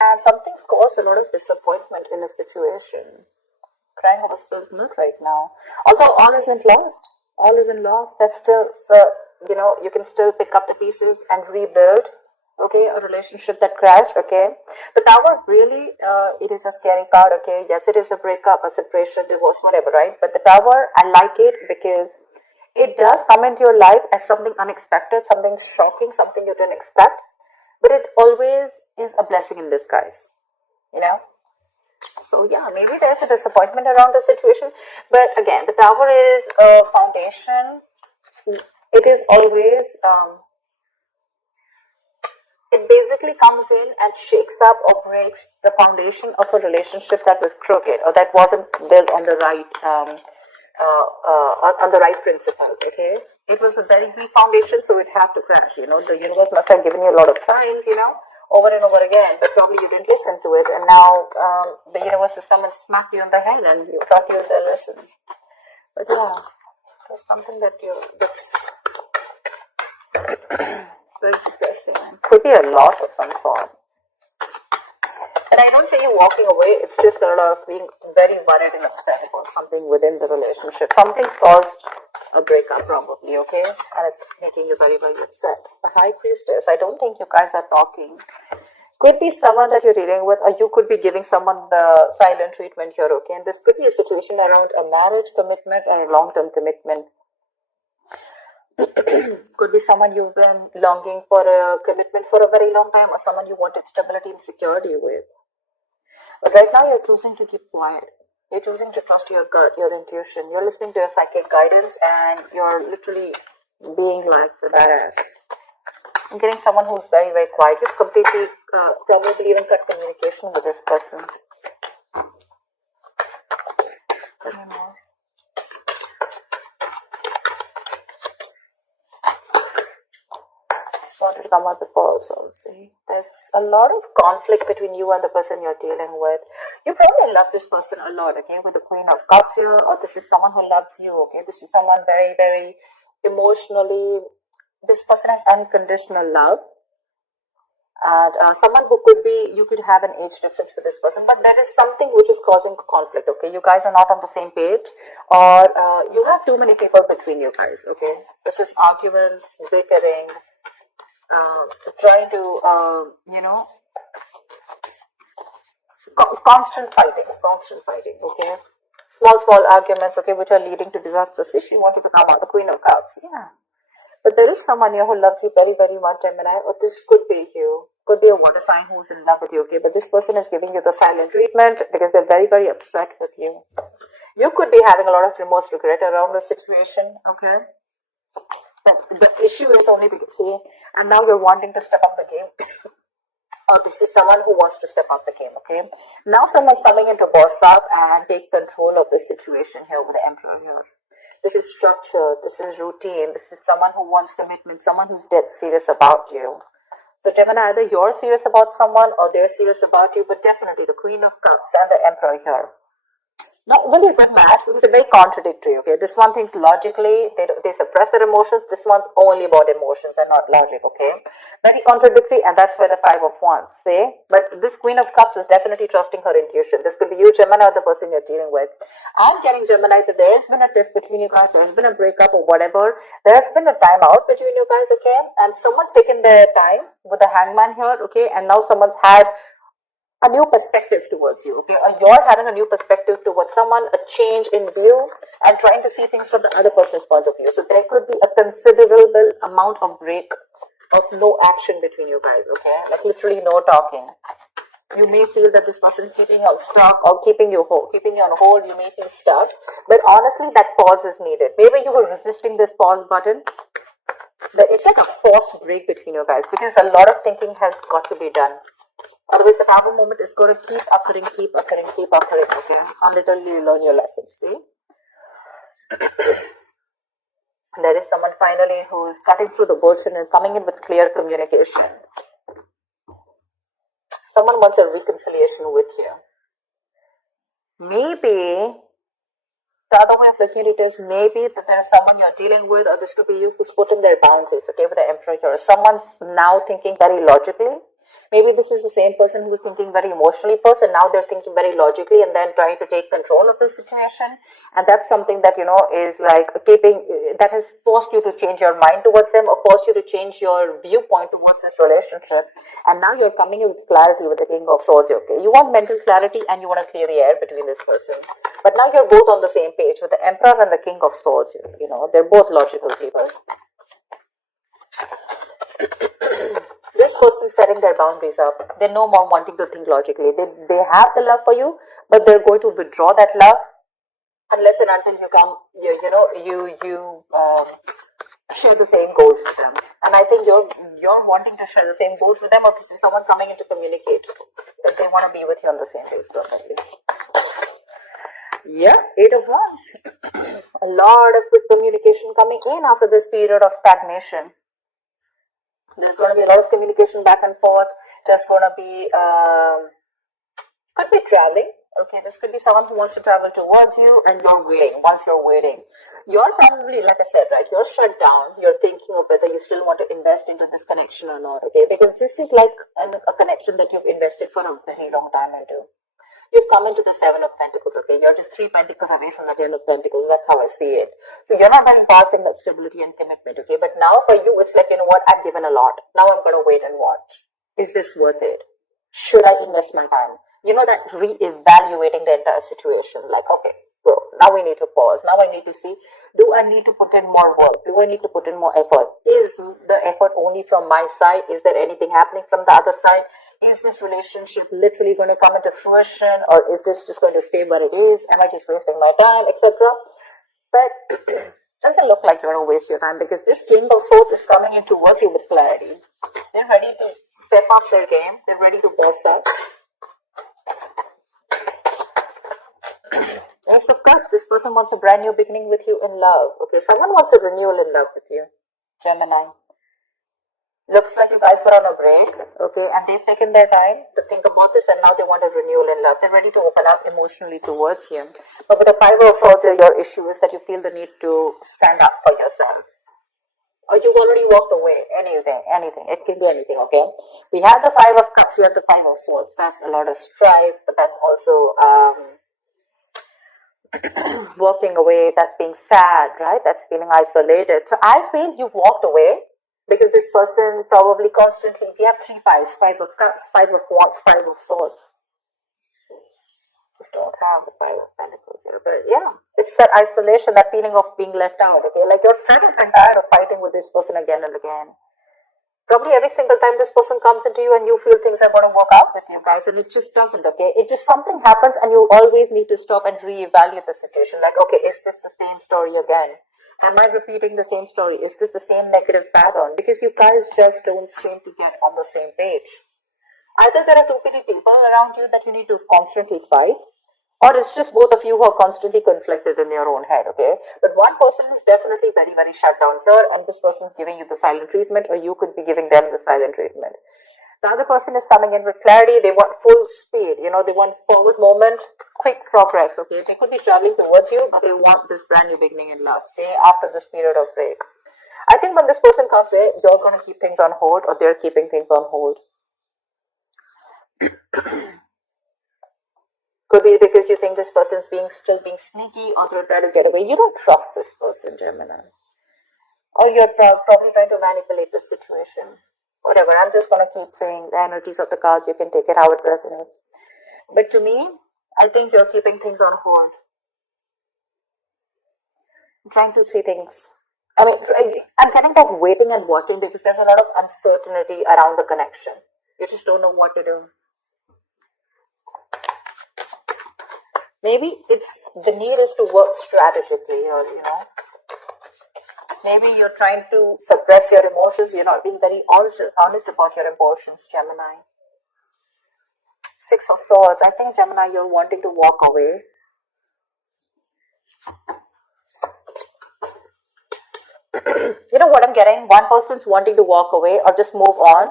And something's caused a lot of disappointment in a situation. Crying over spilled milk right now. Although all isn't lost. All isn't lost. There's still, so, you can still pick up the pieces and rebuild, okay, a relationship that crashed, okay. The Tower really, it is a scary card, okay. Yes, it is a breakup, a separation, divorce, whatever, right? But the Tower, I like it because it does come into your life as something unexpected, something shocking, something you didn't expect. But it always is a blessing in disguise, you know. So yeah, maybe there's a disappointment around the situation, but again, the Tower is a foundation. It is always, it basically comes in and shakes up or breaks the foundation of a relationship that was crooked or that wasn't built on the right, on the right principles. Okay, it was a very weak foundation, so it had to crash. The universe must have given you a lot of signs, over and over again, but probably you didn't listen to it, and now the universe has come and smacked you on the head, and you thought you the lesson. But yeah, there's something that's very depressing. Could be a loss of some sort. And I don't say you walking away, it's just a lot of being very worried and upset about something within the relationship. Something's caused a breakup probably, okay? And it's making you very, very upset. The High Priestess, I don't think you guys are talking. Could be someone that you're dealing with, or you could be giving someone the silent treatment here, okay? And this could be a situation around a marriage commitment or a long-term commitment. Could be someone you've been longing for a commitment for a very long time, or someone you wanted stability and security with. But right now you're choosing to keep quiet. You're choosing to trust your gut, your intuition. You're listening to your psychic guidance, and you're literally being like the badass. I'm getting someone who's very, very quiet. You've completely, probably even cut communication with this person. Tell me more. Wanted to come out before also. See, there's a lot of conflict between you and the person you're dealing with. You probably love this person a lot, okay, with the Queen of Cups here. Oh, this is someone who loves you, okay. This is someone very, very emotionally, this person has unconditional love. And someone who could be, you could have an age difference with this person, but that is something which is causing conflict, okay. You guys are not on the same page, or you have too many people between you guys, okay. This is arguments, bickering, trying to, constant fighting, okay? Small arguments, okay, which are leading to disaster. So she wanted to come out, the Queen of Cups, yeah. But there is someone here who loves you very, very much, Gemini, or this could be you. Could be a water sign who's in love with you, okay? But this person is giving you the silent treatment because they're very, very upset with you. You could be having a lot of remorse, regret around the situation, okay? The issue is only because, see, and now you're wanting to step up the game. Or this is someone who wants to step up the game, okay? Now someone's coming in to boss up and take control of the situation here with the Emperor here. This is structure, this is routine, this is someone who wants commitment, someone who's dead serious about you. So Gemini, either you're serious about someone or they're serious about you, but definitely the Queen of Cups and the Emperor here. Not really a good match because they're very contradictory, okay? This one thinks logically, they suppress their emotions. This one's only about emotions and not logic, okay? Very contradictory, and that's where the Five of Wands, see? But this Queen of Cups is definitely trusting her intuition. This could be you, Gemini, or the person you're dealing with. I'm getting, Gemini, that there has been a tiff between you guys, there's been a breakup or whatever. There has been a time out between you guys, okay? And someone's taken their time with the Hangman here, okay? And now someone's had a new perspective towards you, okay? Or you're having a new perspective towards someone, a change in view, and trying to see things from the other person's point of view. So there could be a considerable amount of break of no action between you guys, okay? Like literally no talking. You may feel that this person is keeping you stuck or keeping you on hold. You may feel stuck, but honestly, that pause is needed. Maybe you were resisting this pause button, but it's like a forced break between you guys because a lot of thinking has got to be done. Otherwise, the Tower moment is going to keep occurring, okay? Until you learn your lessons, see? There is someone finally who is cutting through the bullshit and coming in with clear communication. Someone wants a reconciliation with you. Maybe, the other way of looking at it is maybe that there is someone you're dealing with, or this could be you who's putting their boundaries, okay, with the Emperor here. Someone's now thinking very logically. Maybe this is the same person who was thinking very emotionally first, and now they're thinking very logically and then trying to take control of the situation. And that's something that, is like that has forced you to change your mind towards them, or forced you to change your viewpoint towards this relationship. And now you're coming in with clarity with the King of Swords, okay? You want mental clarity and you want to clear the air between this person. But now you're both on the same page with the Emperor and the King of Swords, they're both logical people. This person setting their boundaries up. They're no more wanting to think logically. They have the love for you, but they're going to withdraw that love unless and until you come, you share the same goals with them. And I think you're wanting to share the same goals with them, or this is someone coming in to communicate that they want to be with you on the same page. Yeah, 8 of Wands. A lot of quick communication coming in after this period of stagnation. There's going to be a lot of communication back and forth. There's going to be, could be traveling. Okay, this could be someone who wants to travel towards you and you're waiting. Once you're waiting, you're probably, like I said, right, you're shut down. You're thinking of whether you still want to invest into this connection or not, okay? Because this is like a connection that you've invested for a very long time into. You've come into the 7 of Pentacles, okay? You're just 3 Pentacles away from the 10 of Pentacles. That's how I see it. So you're not very far from that stability and commitment, okay? But now for you, it's like, you know what? I've given a lot. Now I'm going to wait and watch. Is this worth it? Should I invest my time? That re-evaluating the entire situation. Like, okay, bro, now we need to pause. Now I need to see, do I need to put in more work? Do I need to put in more effort? Is the effort only from my side? Is there anything happening from the other side? Is this relationship literally going to come into fruition, or is this just going to stay where it is? Am I just wasting my time, etc.? But doesn't look like you're going to waste your time, because this King of Swords is coming in towards you with clarity. They're ready to step up their game. They're ready to boss up. Ace of Cups, this person wants a brand new beginning with you in love. Okay, someone wants a renewal in love with you. Gemini. Looks like you guys were on a break, okay, and they've taken their time to think about this, and now they want a renewal in love. They're ready to open up emotionally towards you. But with the 5 of Swords, your issue is that you feel the need to stand up for yourself. Or you've already walked away. Anything. It can be anything, okay? We have the 5 of Cups, we have the 5 of Swords. That's a lot of strife, but that's also walking away. That's being sad, right? That's feeling isolated. So I feel you've walked away, because this person probably constantly, we have 3 5s, 5 of Cups, 5 of Wands, 5 of Swords. Just don't have the 5 of Pentacles here. But yeah, it's that isolation, that feeling of being left out, okay? Like you're fed up and tired of fighting with this person again and again. Probably every single time this person comes into you and you feel things are going to work out with you guys, and it just doesn't, okay? It just, something happens and you always need to stop and reevaluate the situation. Like, okay, is this the same story again? Am I repeating the same story? Is this the same negative pattern? Because you guys just don't seem to get on the same page. Either there are too many people around you that you need to constantly fight, or it's just both of you who are constantly conflicted in your own head, okay? But one person is definitely very, very shut down here, and this person is giving you the silent treatment, or you could be giving them the silent treatment. The other person is coming in with clarity. They want full speed, they want forward movement, quick progress, okay? They could be traveling towards you, but they want this brand new beginning in love, say, after this period of break. I think when this person comes in, you're going to keep things on hold, or they're keeping things on hold. Could be because you think this person's still being sneaky, or they're trying to get away. You don't trust this person, Gemini. Or you're probably trying to manipulate the situation. Whatever, I'm just going to keep saying the energies of the cards. You can take it how it resonates. But to me, I think you're keeping things on hold. I'm trying to see things. I'm getting that waiting and watching, because there's a lot of uncertainty around the connection. You just don't know what to do. Maybe it's the need is to work strategically, or maybe you're trying to suppress your emotions. You're not being very honest about your emotions, Gemini. 6 of Swords. I think, Gemini, you're wanting to walk away. You know what I'm getting? One person's wanting to walk away or just move on.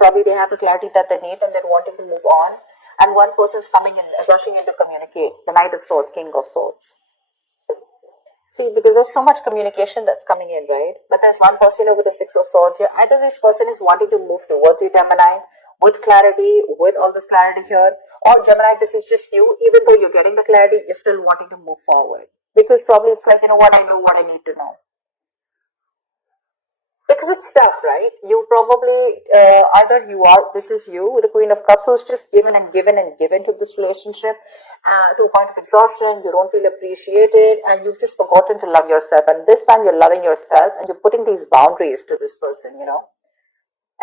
Probably they have the clarity that they need and they're wanting to move on. And one person's coming in, rushing in to communicate. The Knight of Swords, King of Swords. See, because there's so much communication that's coming in, right? But there's one person with the 6 of Swords here. Either this person is wanting to move towards you, Gemini, with clarity, with all this clarity here. Or Gemini, this is just you, even though you're getting the clarity, you're still wanting to move forward. Because probably it's like, you know what, I know what I need to know. Because it's tough, right? You probably, either you are, this is you with the Queen of Cups who's just given and given and given to this relationship to a point of exhaustion. You don't feel appreciated and you've just forgotten to love yourself. And this time you're loving yourself and you're putting these boundaries to this person, you know.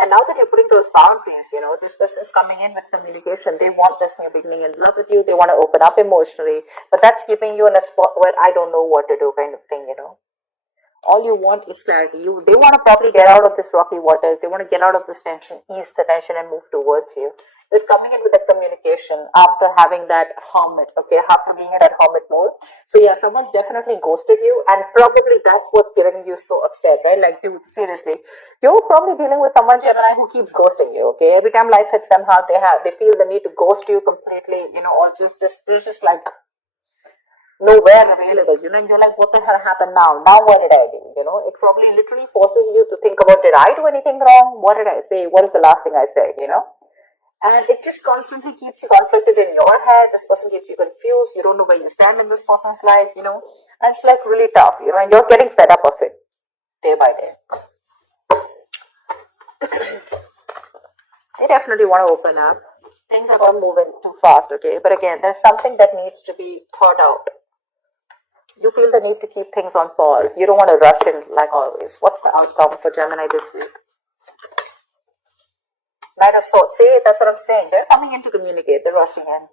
And now that you're putting those boundaries, you know, this person's coming in with communication. They want this new beginning in love with you. They want to open up emotionally. But that's keeping you in a spot where I don't know what to do kind of thing, you know. All you want is clarity. They want to probably get out of this rocky waters. They want to get out of this tension, ease the tension and move towards you. They're coming in with that communication after having that hermit, okay, after being in that hermit mode. So yeah, someone's definitely ghosted you and probably that's what's giving you so upset, right? Like, dude, seriously, you're probably dealing with someone, Gemini, who keeps ghosting you, okay? Every time life hits them hard, they feel the need to ghost you completely, you know, or they're just like, nowhere available, you know, and you're like, what the hell happened now? Now what did I do? You know, it probably literally forces you to think about, did I do anything wrong? What did I say? What is the last thing I said, you know? And it just constantly keeps you conflicted in your head. This person keeps you confused. You don't know where you stand in this person's life, you know, and it's like really tough, you know, and you're getting fed up of it day by day. They definitely want to open up. Things are not moving too fast, okay? But again, there's something that needs to be thought out. You feel the need to keep things on pause. You don't want to rush in like always. What's the outcome for Gemini this week? Knight of Swords. See, that's what I'm saying. They're coming in to communicate. They're rushing in.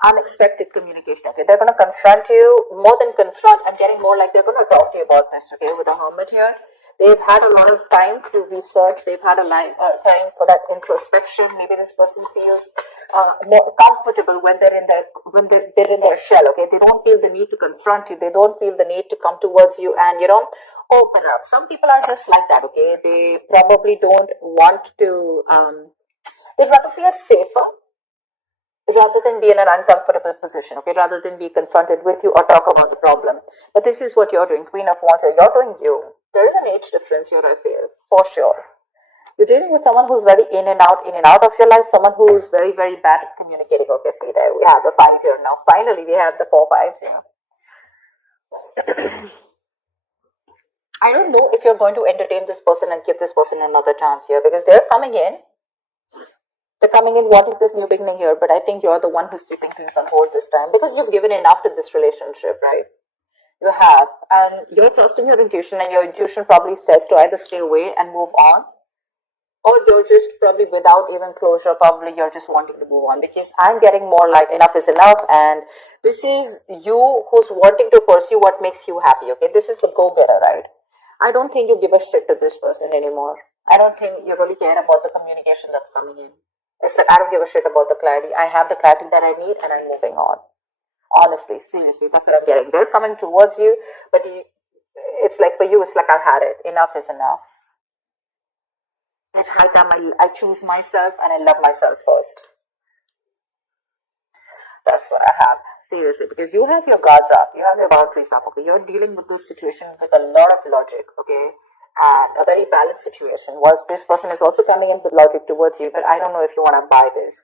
Unexpected communication. Okay, they're going to confront you. More than confront, I'm getting more like they're going to talk to you about this. Okay, with the Hermit here. They've had a lot of time to research. They've had a time for that introspection. Maybe this person feels more comfortable when they're in their shell. Okay, they don't feel the need to confront you. They don't feel the need to come towards you and, you know, open up. Some people are just like that. Okay, they probably don't want to. They'd rather feel safer rather than be in an uncomfortable position, okay, rather than be confronted with you or talk about the problem. But this is what you're doing, Queen of Wands, you're doing you. There is an age difference here, I feel, for sure. You're dealing with someone who's very in and out of your life, someone who's very, very bad at communicating. Okay, see there, we have the 5 here now. Finally, we have the 4 5s here. I don't know if you're going to entertain this person and give this person another chance here because they're coming in. They're coming in wanting this new beginning here, but I think you're the one who's keeping things on hold this time because you've given enough to this relationship, right? You have, and you're trusting your intuition, and your intuition probably says to either stay away and move on, or you're just probably without even closure, probably you're just wanting to move on because I'm getting more like enough is enough, and this is you who's wanting to pursue what makes you happy, okay? This is the go-getter, right? I don't think you give a shit to this person anymore. I don't think you really care about the communication that's coming in. It's like, I don't give a shit about the clarity. I have the clarity that I need and I'm moving on. Honestly, seriously, that's what I'm getting. They're coming towards you, but it's like for you, it's like I've had it. Enough is enough. It's high time I choose myself and I love myself first. That's what I have. Seriously, because you have your guards up, you have your boundaries up, okay? You're dealing with this situation with a lot of logic, okay? And a very balanced situation. Was this person is also coming in with logic towards you, but I don't know if you want to buy this.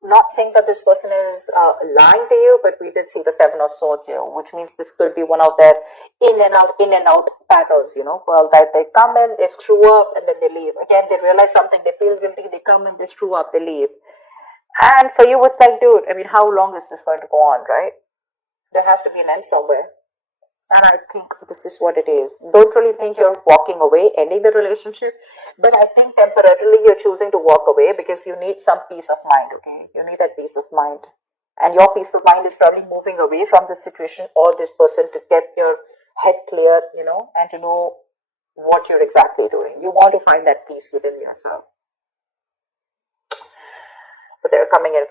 Not saying that this person is lying to you, but we did see the 7 of Swords here, which means this could be one of their in and out battles, you know. Well, that they come in, they screw up, and then they leave. Again, they realize something, they feel guilty, they come in, they screw up, they leave. And for you, it's like, dude, I mean, how long is this going to go on, right? There has to be an end somewhere. And I think this is what it is. Don't really think you're walking away, ending the relationship. But I think temporarily you're choosing to walk away because you need some peace of mind, okay? You need that peace of mind. And your peace of mind is probably moving away from this situation or this person to get your head clear, you know, and to know what you're exactly doing. You want to find that peace within yourself. But they're coming in